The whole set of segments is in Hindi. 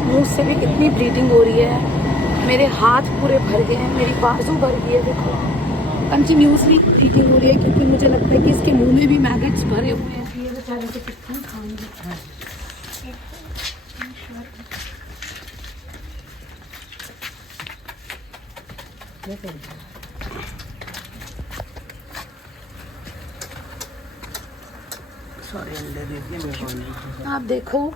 मुंह से भी कितनी ब्लीडिंग हो रही है, मेरे हाथ पूरे भर गए हैं, मेरी बाजू भर गई है। देखो कंटिन्यूसली ब्लीडिंग हो रही है क्योंकि मुझे लगता है कि इसके मुंह में भी मैगेट्स भरे हुए हैं। ये बेचारे को कितना खाएंगे। आप देखो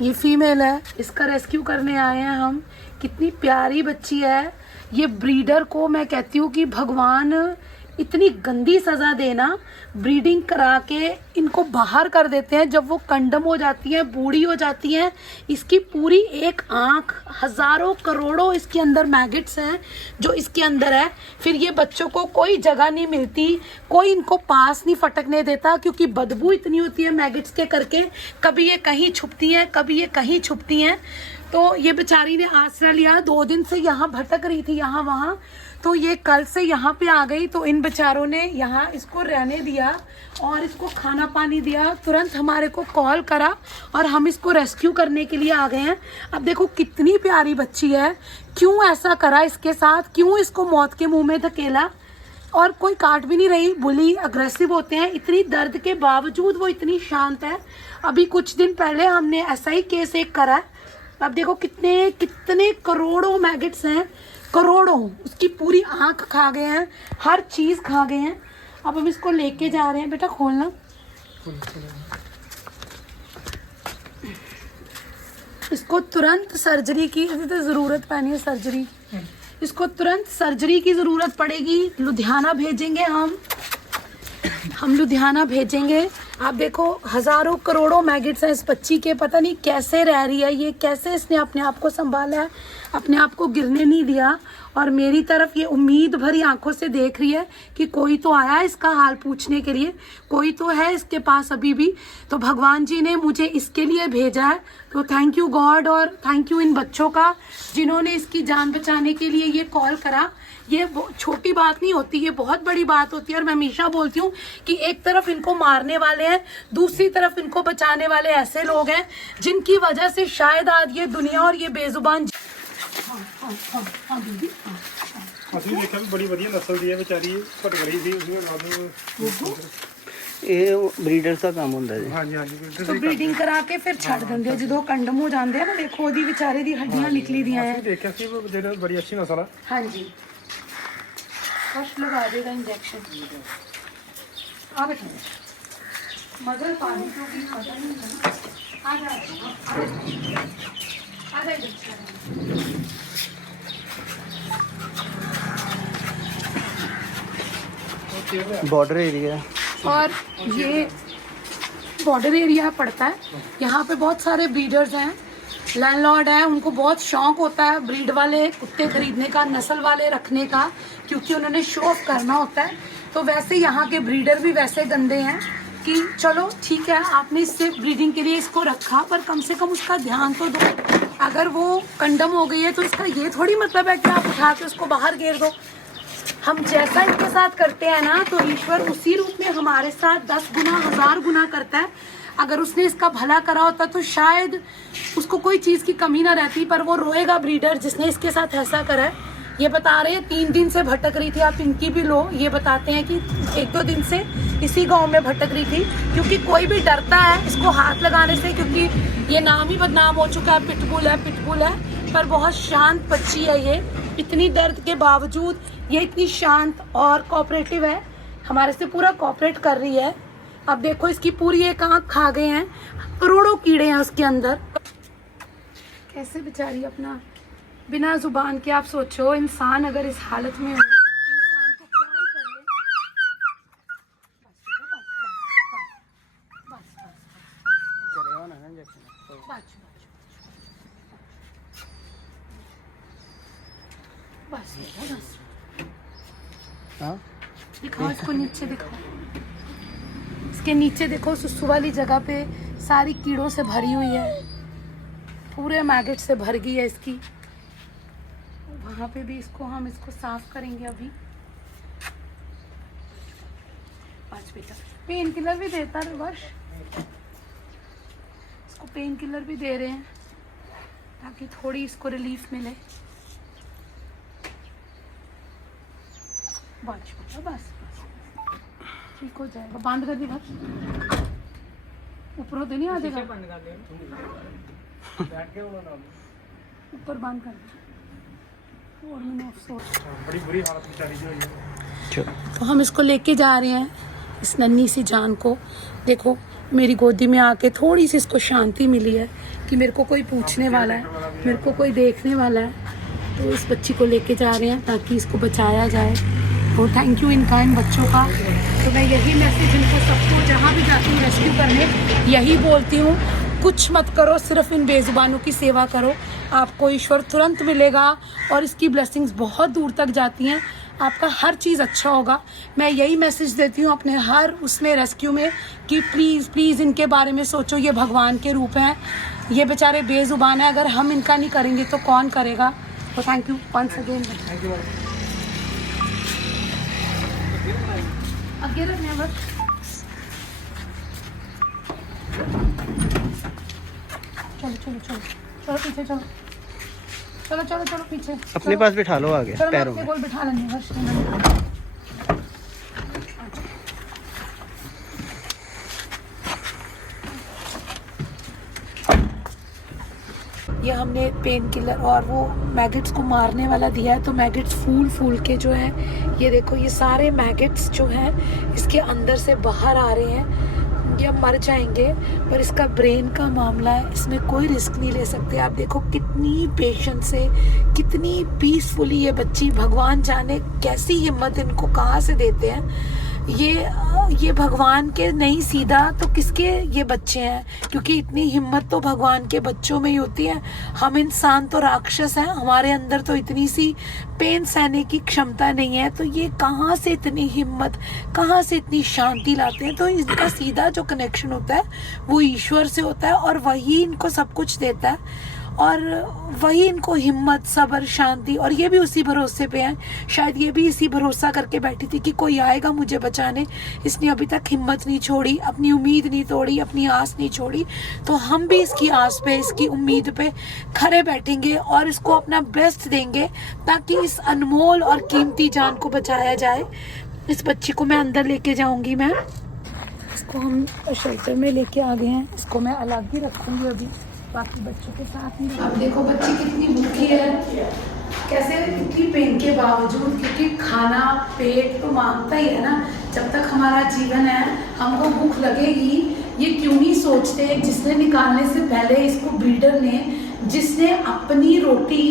ये फीमेल है, इसका रेस्क्यू करने आए हैं हम। कितनी प्यारी बच्ची है। ये ब्रीडर को मैं कहती हूँ कि भगवान इतनी गंदी सज़ा देना, ब्रीडिंग करा के इनको बाहर कर देते हैं। जब वो कंडम हो जाती हैं, बूढ़ी हो जाती हैं, इसकी पूरी एक आँख, हज़ारों करोड़ों इसके अंदर मैगेट्स हैं जो इसके अंदर है। फिर ये बच्चों को कोई जगह नहीं मिलती, कोई इनको पास नहीं फटकने देता क्योंकि बदबू इतनी होती है मैगेट्स के करके। कभी ये कहीं छुपती हैं, कभी ये कहीं छुपती हैं। तो ये बेचारी ने आसरा लिया, 2 दिन से यहाँ भटक रही थी यहाँ वहाँ, तो ये कल से यहाँ पे आ गई। तो इन बेचारों ने यहाँ इसको रहने दिया और इसको खाना पानी दिया, तुरंत हमारे को कॉल करा और हम इसको रेस्क्यू करने के लिए आ गए हैं। अब देखो कितनी प्यारी बच्ची है, क्यों ऐसा करा इसके साथ, क्यों इसको मौत के मुंह में धकेला। और कोई काट भी नहीं रही, बुली अग्रेसिव होते हैं, इतनी दर्द के बावजूद वो इतनी शांत है। अभी कुछ दिन पहले हमने ऐसा ही केस एक करा है। अब देखो कितने कितने करोड़ों मैगेट्स हैं, करोड़ों। उसकी पूरी आंख खा गए हैं, हर चीज खा गए हैं। अब हम इसको लेके जा रहे हैं। बेटा खोलना। इसको तुरंत सर्जरी की तो जरूरत पैनी है, सर्जरी। इसको तुरंत सर्जरी की जरूरत पड़ेगी। लुधियाना भेजेंगे हम लुधियाना भेजेंगे। आप देखो हजारों करोड़ों मैगेट्स हैं इस बच्ची के। पता नहीं कैसे रह रही है ये, कैसे इसने अपने आप को संभाला है, अपने आप को गिरने नहीं दिया। और मेरी तरफ ये उम्मीद भरी आंखों से देख रही है कि कोई तो आया इसका हाल पूछने के लिए, कोई तो है इसके पास अभी भी। तो भगवान जी ने मुझे इसके लिए भेजा है। तो थैंक यू गॉड और थैंक यू इन बच्चों का जिन्होंने इसकी जान बचाने के लिए ये कॉल करा। ये छोटी बात नहीं होती, ये बहुत बड़ी बात होती है। और मैं हमेशा बोलती हूँ कि एक तरफ इनको मारने वाले हैं, दूसरी तरफ इनको बचाने वाले ऐसे लोग हैं जिनकी वजह से शायद आज ये दुनिया और ये बेजुबान। हाँ दीदी, ਅਸੀਂ ਦੇਖਿਆ ਵੀ ਬੜੀ ਵਧੀਆ ਨਸਲ ਦੀ ਹੈ ਵਿਚਾਰੀ, ਭਟਕ ਸੀ ਉਸਨੇ ਨਾਲ ਇਹ ਬਰੀਡਰਸ ਦਾ ਕੰਮ ਹੁੰਦਾ ਜੀ। ਹਾਂਜੀ ਹਾਂਜੀ तो ब्रीडिंग करा के फिर छड़ देंगे जो कंडम हो जाते हैं ना। देखो ओदी बेचारे दी हड्डियां निकली दियां हैं। ਦੇਖਿਆ ਸੀ ਉਹ ਜਿਹੜਾ ਬੜੀ ਅੱਛੀ ਨਸਲ ਹੈ। हाँ जी, फर्स्ट लगा देगा इंजेक्शन। आ बैठो मगर पानी तो भी पता नहीं है ना। आ जा बॉर्डर एरिया और ये बॉर्डर एरिया पड़ता है। यहाँ पे बहुत सारे ब्रीडर्स हैं, लैंडलॉर्ड हैं, उनको बहुत शौक होता है ब्रीड वाले कुत्ते खरीदने का, नस्ल वाले रखने का, क्योंकि उन्होंने शो ऑफ करना होता है। तो वैसे यहाँ के ब्रीडर भी वैसे गंदे हैं कि चलो ठीक है आपने इससे ब्रीडिंग के लिए इसको रखा, पर कम से कम उसका ध्यान तो दो। अगर वो कंडम हो गई है तो इसका ये थोड़ी मतलब है कि आप उठा के उसको बाहर घेर दो। हम जैसा इनके साथ करते हैं ना, तो ईश्वर उसी रूप में हमारे साथ 10 गुना 1000 गुना करता है। अगर उसने इसका भला करा होता तो शायद उसको कोई चीज़ की कमी ना रहती, पर वो रोएगा ब्रीडर जिसने इसके साथ ऐसा करा है। ये बता रहे हैं 3 दिन से भटक रही थी, आप इनकी भी लो। ये बताते हैं कि 1-2 दिन से इसी गांव में भटक रही थी, क्योंकि कोई भी डरता है इसको हाथ लगाने से, क्योंकि ये नाम ही बदनाम हो चुका है, पिटबुल है पिटबुल है। पर बहुत शांत बच्ची है ये, इतनी दर्द के बावजूद ये इतनी शांत और कोऑपरेटिव है, हमारे से पूरा कोऑपरेट कर रही है। अब देखो इसकी पूरी एक आँख खा गए हैं, करोड़ों कीड़े हैं उसके अंदर। कैसे बेचारी अपना बिना जुबान के, आप सोचो इंसान अगर इस हालत में हो, इंसान को क्या ही करे। बस हाँ दिखाओ इसको, नीचे दिखाओ, इसके नीचे देखो सुसु वाली जगह पे सारी कीड़ों से भरी हुई है, पूरे मैगेट से भर गई है इसकी। वहाँ पे भी हम इसको साफ करेंगे अभी। पाँच बेटा पेन किलर भी देता है वर्ष, इसको पेन किलर भी दे रहे हैं। ताकि थोड़ी इसको रिलीफ मिले। बस बस बस ठीक हो जाएगा। बंद कर दी बस, ऊपर होते नहीं आ जाएगा, ऊपर बंद कर दी। बड़ी बुरी हालत बेचारी जो है। तो हम इसको लेके जा रहे हैं, इस नन्ही सी जान को। देखो मेरी गोदी में आके थोड़ी सी इसको शांति मिली है कि मेरे को कोई पूछने वाला है, मेरे को कोई देखने वाला है। तो इस बच्ची को लेके जा रहे हैं ताकि इसको बचाया जाए। तो थैंक यू इनका, इन बच्चों का। तो मैं यही मैसेज इनको सबको जहाँ भी जाती हूँ रेस्क्यू करने यही बोलती हूँ, कुछ मत करो, सिर्फ इन बेजुबानों की सेवा करो, आपको ईश्वर तुरंत मिलेगा और इसकी ब्लेसिंग्स बहुत दूर तक जाती हैं। आपका हर चीज़ अच्छा होगा। मैं यही मैसेज देती हूँ अपने हर उसमें रेस्क्यू में कि प्लीज़ प्लीज़ इनके बारे में सोचो, ये भगवान के रूप हैं, ये बेचारे बेजुबान हैं, अगर हम इनका नहीं करेंगे तो कौन करेगा। तो थैंक यू वंस अगेन। आगे रखने बस। चलो चलो चलो चलो पीछे चलो, चलो चलो चलो पीछे। अपने पास बिठा लो आगे चलो पैरों मैं में। गोल बिठा लेंगे बस। ये हमने पेन किलर और वो मैगेट्स को मारने वाला दिया है। तो मैगेट्स फूल फूल के जो है, ये देखो ये सारे मैगेट्स जो हैं इसके अंदर से बाहर आ रहे हैं। ये मर जाएंगे, पर इसका ब्रेन का मामला है, इसमें कोई रिस्क नहीं ले सकते। आप देखो कितनी पेशेंस से, कितनी पीसफुली ये बच्ची, भगवान जाने कैसी हिम्मत इनको कहाँ से देते हैं। ये भगवान के नहीं सीधा तो किसके ये बच्चे हैं, क्योंकि इतनी हिम्मत तो भगवान के बच्चों में ही होती है। हम इंसान तो राक्षस हैं, हमारे अंदर तो इतनी सी पेन सहने की क्षमता नहीं है। तो ये कहाँ से इतनी हिम्मत, कहाँ से इतनी शांति लाते हैं। तो इनका सीधा जो कनेक्शन होता है वो ईश्वर से होता है और वही इनको सब कुछ देता है और वही इनको हिम्मत, सब्र, शांति। और ये भी उसी भरोसे पे हैं, शायद ये भी इसी भरोसा करके बैठी थी कि कोई आएगा मुझे बचाने। इसने अभी तक हिम्मत नहीं छोड़ी, अपनी उम्मीद नहीं तोड़ी, अपनी आस नहीं छोड़ी। तो हम भी इसकी आस पे, इसकी उम्मीद पे खड़े बैठेंगे और इसको अपना बेस्ट देंगे ताकि इस अनमोल और कीमती जान को बचाया जाए। इस बच्ची को मैं अंदर लेके जाऊंगी। मैं इसको हम शेल्टर में लेके आ गए हैं, इसको मैं अलग ही रखूंगी अभी, बाकी बच्चों के साथ नहीं। अब देखो बच्ची कितनी भूखी है, कैसे इतनी पेन के बावजूद, क्योंकि खाना पेट तो मांगता ही है ना। जब तक हमारा जीवन है हमको भूख लगेगी। ये क्यों नहीं सोचते, जिसने निकालने से पहले इसको ब्रीडर ने, जिसने अपनी रोटी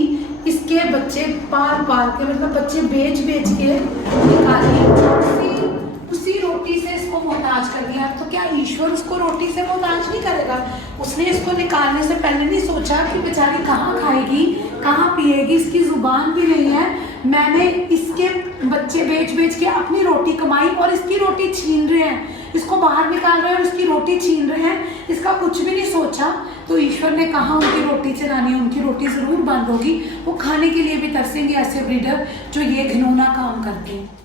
इसके बच्चे पाल पाल के, मतलब बच्चे बेच बेच के निकाली, उसी रोटी से इसको मोहताज कर दिया। तो क्या ईश्वर उसको रोटी से मोहताज नहीं करेगा? उसने इसको निकालने से पहले नहीं सोचा कि बेचारी कहाँ खाएगी, कहाँ पिएगी, इसकी जुबान भी नहीं है। मैंने इसके बच्चे बेच बेच के अपनी रोटी कमाई और इसकी रोटी छीन रहे हैं, इसको बाहर निकाल रहे हैं और इसकी रोटी छीन रहे हैं। इसका कुछ भी नहीं सोचा। तो ईश्वर ने कहा उनकी रोटी चलानी है, उनकी रोटी ज़रूर बंद होगी। वो खाने के लिए भी तरसेंगे ऐसे ब्रीडर जो ये घिनौना काम करते हैं।